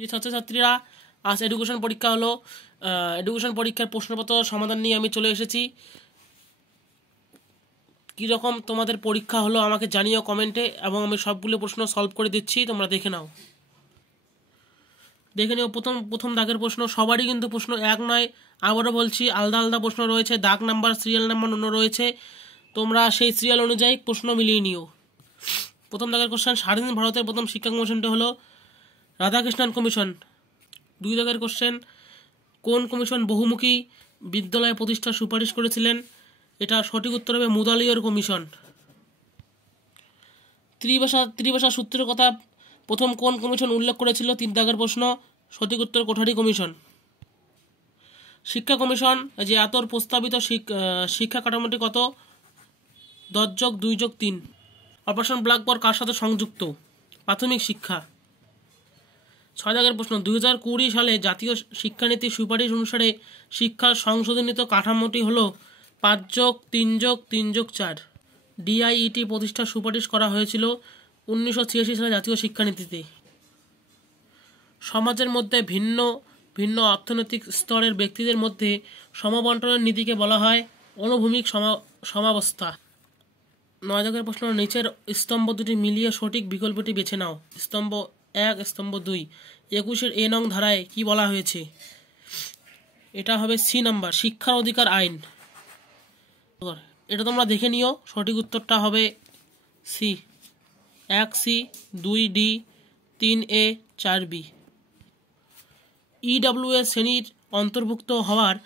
প্রিয় ছাত্রছাত্রীরা, আজ এডুকেশন পরীক্ষা হলো। এডুকেশন পরীক্ষার প্রশ্নপত্র সমাধান নিয়ে আমি চলে এসেছি। কীরকম তোমাদের পরীক্ষা হলো আমাকে জানিও কমেন্টে, এবং আমি সবগুলো প্রশ্ন সলভ করে দিচ্ছি, তোমরা দেখে নাও। দেখে নিও প্রথম দাগের প্রশ্ন। সবারই কিন্তু প্রশ্ন এক নয়, আবারও বলছি, আলাদা আলাদা প্রশ্ন রয়েছে, দাগ নাম্বার সিরিয়াল নাম্বার অন্য রয়েছে। তোমরা সেই সিরিয়াল অনুযায়ী প্রশ্ন মিলিয়ে নিও। প্রথম দাগের কোশ্চেন, স্বাধীন ভারতের প্রথম শিক্ষা কমিশনটি হলো রাধাকৃষ্ণন কমিশন। 2 দাগের কোশ্চেন, কোন কমিশন বহুমুখী বিদ্যালয় প্রতিষ্ঠার সুপারিশ করেছিলেন? এটা সঠিক উত্তর হবে মুদালিয়র কমিশন। ত্রিভাষা সূত্রের কথা প্রথম কোন কমিশন উল্লেখ করেছিল? 3 দাগের প্রশ্ন, সঠিক উত্তর কোঠারি কমিশন। শিক্ষা কমিশন যে এতর প্রস্তাবিত শিক্ষা কাঠামোটি কত? 10+2+3। অপারেশন ব্ল্যাকবার্ড কার সাথে সংযুক্ত? প্রাথমিক শিক্ষা। 6 দাগের প্রশ্ন, 2020 সালে জাতীয় শিক্ষানীতির সুপারিশ অনুসারে শিক্ষার সংশোধনীত কাঠামোটি হল 5+3+3+4। ডিআইইটি প্রতিষ্ঠার সুপারিশ করা হয়েছিল 1986 সালে জাতীয় শিক্ষানীতিতে। সমাজের মধ্যে ভিন্ন ভিন্ন অর্থনৈতিক স্তরের ব্যক্তিদের মধ্যে সমবন্টনের নীতিকে বলা হয় অনুভূমিক সমাবস্থা। 9 দাগের প্রশ্ন, নিচের স্তম্ভ দুটি মিলিয়ে সঠিক বিকল্পটি বেছে নাও। স্তম্ভ 1, স্তম্ভ 2। 21-এর A নং ধারায় কি বলা হয়েছে? এটা হবে সি নাম্বার, শিক্ষার অধিকার আইন। এটা তোমরা দেখে নিও, সঠিক উত্তরটা হবে C. 1C, 2D, 3A, 4B। EWS শ্রেণীর অন্তর্ভুক্ত হওয়ার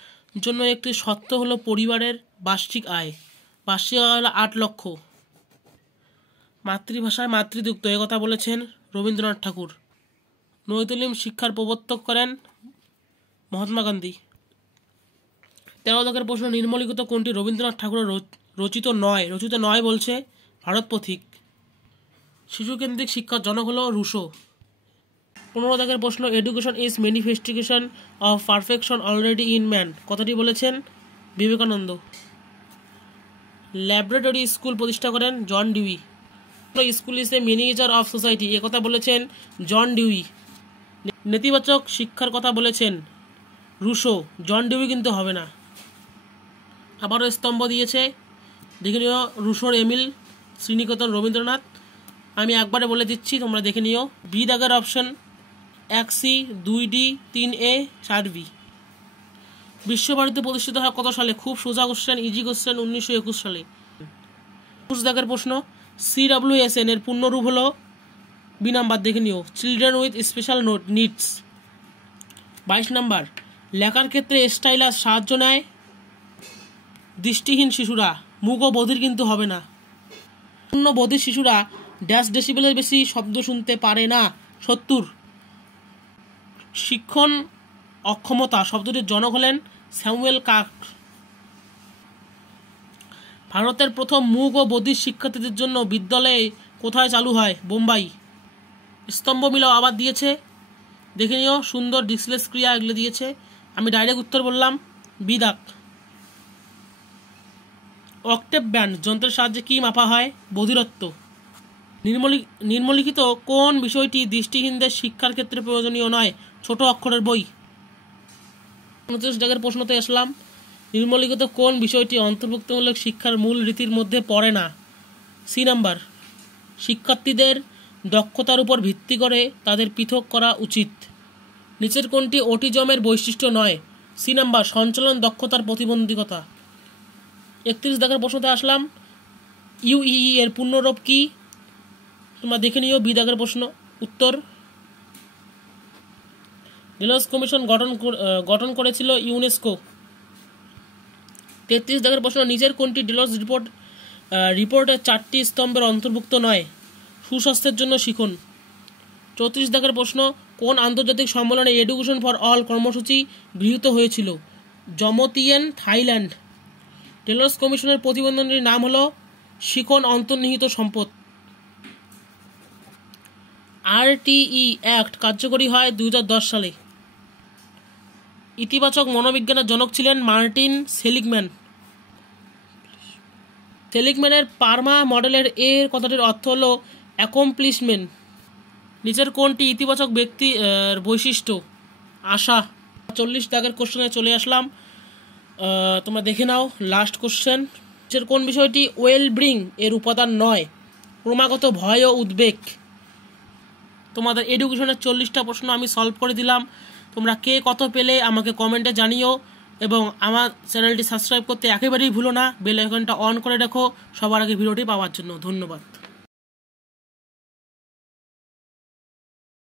জন্য একটি শর্ত হলো পরিবারের বার্ষিক আয়। বার্ষিক আয় হলো 8 লক্ষ। মাতৃভাষায় মাতৃদুগ্ধ, কথা বলেছেন রবীন্দ্রনাথ ঠাকুর। নৈতিলিম শিক্ষার প্রবর্তক করেন মহাত্মা গান্ধী। 13 দাগের প্রশ্ন, নিম্নলিখিত কোনটি রবীন্দ্রনাথ ঠাকুরের রচিত নয় বলছে? ভারত পথিক। শিশুকেন্দ্রিক শিক্ষার জনক হলো রুশো। 15 দাগের প্রশ্ন, education is manifestation of perfection already in man, কথাটি বলেছেন বিবেকানন্দ। ল্যাবরেটরি স্কুল প্রতিষ্ঠা করেন John Dewey. School is a miniature of society, কথা বলেছেন জন ডিউই। নেতিবাচক শিক্ষার কথা বলেছেন রুশো, জন ডিউই কিন্তু হবে না। আবারও স্তম্ভ দিয়েছে, দেখে নিও, রুশোর এমিল, শ্রীনিকেতন রবীন্দ্রনাথ। আমি একবারে বলে দিচ্ছি, তোমরা দেখে নিও। বি দাগের option 1C, 2D, 3A, 4B। Visva Bharati প্রতিষ্ঠিত হয় কত সালে? খুব সোজা কোশ্চেন, ইজি কোশ্চেন, 1921 সালে। 25 দাগের প্রশ্ন, CWSN এর পূর্ণরূপ হলো? বি নাম্বার, দেখে নিও, children with special needs. 22 number, লেখার ক্ষেত্রে স্টাইলাস সাহায্য নেয় দৃষ্টিহীন শিশুরা, মূক ও বধির কিন্তু হবে না। পূর্ণ বধির শিশুরা ড্যাশ ডেসিবেলের বেশি শব্দ শুনতে পারে না, 70। শিক্ষণ অক্ষমতা শব্দটির জনক হলেন স্যামুয়েল কার্ক। ভারতের প্রথম মূক ও বধির শিক্ষার্থীদের জন্য বিদ্যালয়ে কোথায় চালু হয়? বোম্বাই। স্তম্ভ মিলাও আবার দিয়েছে, দেখে নিও, সুন্দর ডিসলেস ক্রিয়া এগুলো দিয়েছে। আমি ডাইরেক্ট উত্তর বললাম, বি দাগ। অক্টেভ ব্যান্ড যন্ত্রের সাহায্যে কি মাপা হয়? বধিরত্ব। নিম্নলিখিত কোন বিষয়টি দৃষ্টিহীনদের শিক্ষার ক্ষেত্রে প্রয়োজনীয় নয়? ছোট অক্ষরের বই। 29 দাগের প্রশ্নতে আসলাম, নিম্নলিখিত কোন বিষয়টি অন্তর্ভুক্তমূলক শিক্ষার মূল রীতির মধ্যে পড়ে না? সি নাম্বার, শিক্ষার্থীদের দক্ষতার উপর ভিত্তি করে তাদের পৃথক করা উচিত। নিচের কোনটি অটিজমের বৈশিষ্ট্য নয়? সি নাম্বার, সঞ্চালন দক্ষতার প্রতিবন্ধকতা। 31 দাগের প্রশ্নতে আসলাম, ইউইই এর পূর্ণরূপ কি? তোমরা দেখে নিও, বি দাগের প্রশ্ন উত্তর। ডেলস কমিশন গঠন করেছিল ইউনেস্কো। 33 দাগের প্রশ্ন, নিচের কোনটি ডেলস রিপোর্টের 4টি স্তম্ভের অন্তর্ভুক্ত নয়? সুস্বাস্থ্যের জন্য শিখুন। 34 দাগের প্রশ্ন, কোন আন্তর্জাতিক সম্মেলনে এডুকেশন ফর অল কর্মসূচি গৃহীত হয়েছিল? জমতিয়ান, থাইল্যান্ড। ডেলস কমিশনের প্রতিবেদনটির নাম হলো শিখন অন্তর্নিহিত সম্পদ। RTE অ্যাক্ট কার্যকরী হয় 2010 সালে। ইতিবাচক মনোবিজ্ঞানের জনক ছিলেন মার্টিন সেলিগম্যান। সেলিগম্যানের পার্মা মডেলের এর কথাটির অর্থ হলো অ্যাকমপ্লিশমেন্ট। নিচের কোনটি ইতিবাচক ব্যক্তি বৈশিষ্ট্য? আশা। 40 দাগের কোশ্চেনে চলে আসলাম, তোমরা দেখে নাও লাস্ট কোশ্চেন। নিচের কোন বিষয়টি ওয়েলবিং এর উপাদান নয়? ক্রমাগত ভয় ও উদ্বেগ। তোমাদের এডুকেশনের 40টা প্রশ্ন আমি সলভ করে দিলাম। তোমরা কে কত পেলে আমাকে কমেন্টে জানিও এবং আমার চ্যানেলটি সাবস্ক্রাইব করতে একেবারেই ভুলো না। বেল আইকনটা অন করে রাখো সবার আগে ভিডিওটি পাওয়ার জন্য। ধন্যবাদ।